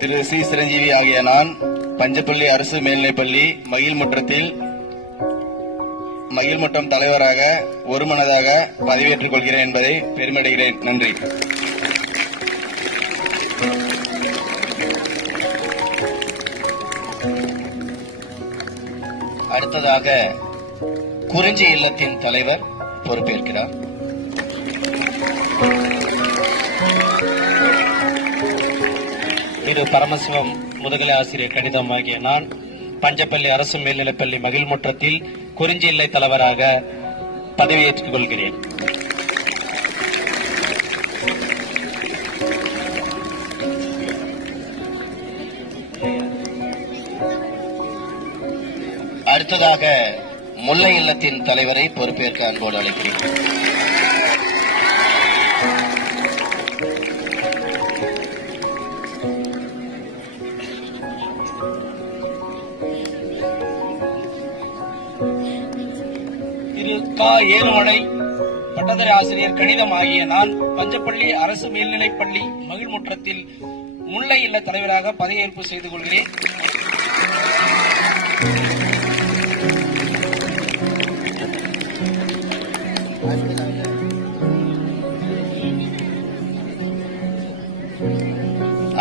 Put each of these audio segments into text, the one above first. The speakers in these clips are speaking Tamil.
திரு சி சிரஞ்சீவி ஆகிய நான் பஞ்சப்பள்ளி அரசு மேல்நிலைப்பள்ளி மகிழ்முட்டம் தலைவராக ஒருமனதாக பதவியேற்றுக் கொள்கிறேன் என்பதை பெருமையடைகிறேன். நன்றி. அடுத்ததாக குறிஞ்சி இல்லத்தின் தலைவர் பொறுப்பேற்கிறார். திரு பரமசிவம் முதுகலை ஆசிரியர் கணிதம் ஆகிய நான் பஞ்சப்பள்ளி அரசு மேல்நிலைப்பள்ளி மகிழ்முற்றத்தில் குறிஞ்சி இல்லை தலைவராக பதவியேற்றுக் கொள்கிறேன். அடுத்ததாக முல்லை இல்லத்தின் தலைவரை பொறுப்பேற்க அன்போடு அழைக்கிறேன். திரு க ஏழுமலை பட்டதாரி ஆசிரியர் கணிதம் ஆகிய நான் பஞ்சப்பள்ளி அரசு மேல்நிலைப்பள்ளி மகிழ்முற்றத்தில் முல்லை இல்ல தலைவராக பதவியேற்பு செய்து கொள்கிறேன்.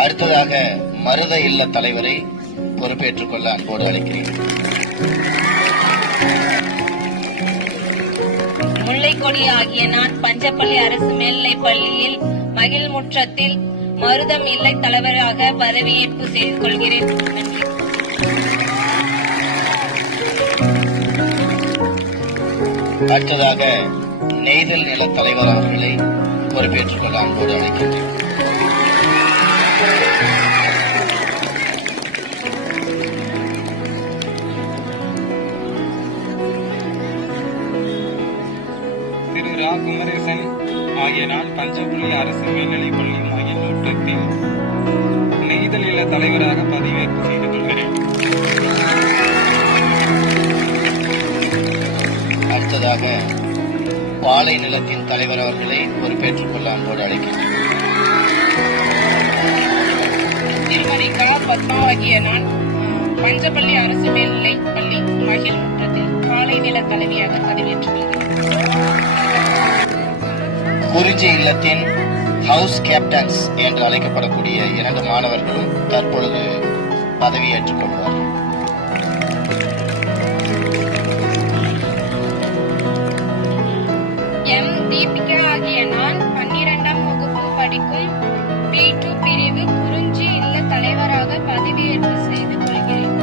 அடுத்ததாக மருத இல்ல தலைவரை பொறுப்பேற்றுக் கொள்ள அன்போடு அழைக்கிறேன். முல்லைக்கொடி ஆகிய நான் பஞ்சப்பள்ளி அரசு மேல்நிலைப் பள்ளியில் மகிழ்முற்றத்தில் மருதம் இல்லை தலைவராக பதவியேற்பு செய்து கொள்கிறேன். நன்றி. அடுத்ததாக நெய்தல் நில தலைவர் அவர்களை பொறுப்பேற்றுக் கொள்ள அன்போடு அழைக்கின்றேன். திரு ரா குமரேசன் ஆகிய நான் பஞ்சப்பள்ளி அரசு மேல்நிலைப்பள்ளி மகிழ்முற்றத்தில் நெய்தல் இல்ல தலைவராக பதவியேற்பு செய்து கொள்கிறேன். அடுத்ததாக பாலை நிலத்தின் தலைவர் அவர்களை பொறுப்பேற்றுக் கொள்ள அன்போடு அழைக்கின்றேன். திருமதி க பத்மா ஆகிய நான் பஞ்சப்பள்ளி அரசு மேல்நிலைப் பள்ளி மகிழ்முற்றத்தில் பாலை நில தலைவியாக பதவியேற்றுக் கொள்கிறேன். குறிஞ்சி இல்லத்தின் ஹவுஸ் கேப்டன்ஸ் என்று அழைக்கப்படக்கூடிய 2 மாணவர்களும் தற்பொழுது பதவியேற்றுக் கொள்வார்கள். எம் தீபிகா ஆகிய நான் 12ஆம் வகுப்பு படிக்கும் B2 பிரிவு குறிஞ்சி இல்ல தலைவராக பதவியேற்பு செய்து கொள்கிறேன்.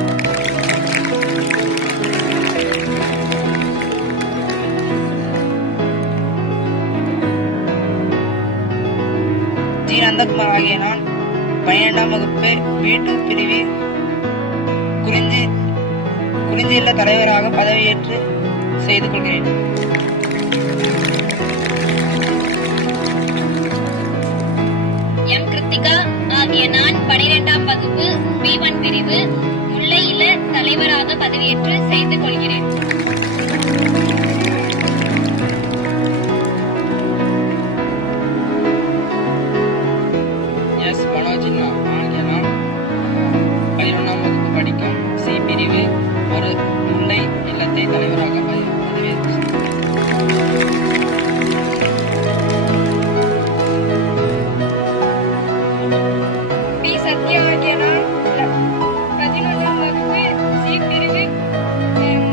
ஜி நந்தகுமார் ஆகிய நான் 12ஆம் வகுப்பு B2 பிரிவு குறிஞ்சி இல்ல தலைவராக பதவியேற்று செய்து கொள்கிறேன். எம் கிருத்திகா ஆகிய நான் 12ஆம் வகுப்பு B1 பிரிவு முல்லை இல்ல தலைவராக பதவியேற்று செய்து கொள்கிறேன். எஸ் மனோஜினா ஆகிய நான் 11ஆம் வகுப்பு படிக்கும் C பிரிவு ஒரு முல்லை இல்லத்தை தலைவராக பதவியேற்று பி சத்யா ஆகிய நான் 11ஆம் வகுப்பு C பிரிவு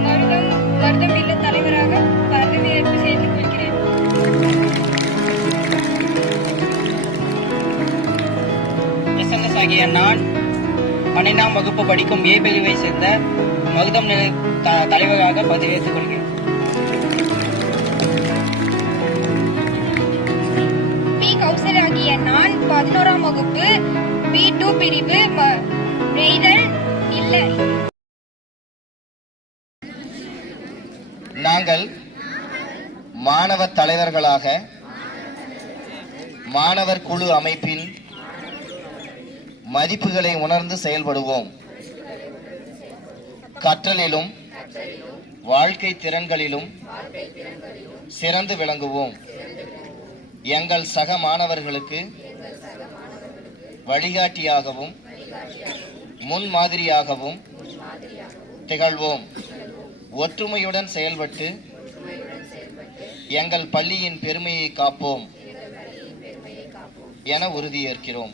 மருதம் இல்ல தலைவராக பதவியேற்பு செய்து கொள்கிறேன். எஸ்என்எஸ் ஆகிய நான் 12ஆம் வகுப்பு படிக்கும் A பிரிவை சேர்ந்த மருதம் நிலை தலைவராக பதவியேற்றுக் கொள்கிறேன். பி கௌசல் ஆகிய நான் 11ஆம் வகுப்பு B2 பிரிவு நெய்தல் இல்ல நாங்கள் மாணவ தலைவர்களாக மாணவர் குழு அமைப்பின் மதிப்புகளை உணர்ந்து செயல்படுவோம். கற்றலிலும் வாழ்க்கை திறன்களிலும் சிறந்து விளங்குவோம். எங்கள் சக மாணவர்களுக்கு வழிகாட்டியாகவும் முன்மாதிரியாகவும் திகழ்வோம். ஒற்றுமையுடன் செயல்பட்டு எங்கள் பள்ளியின் பெருமையை காப்போம் என உறுதியேற்கிறோம்.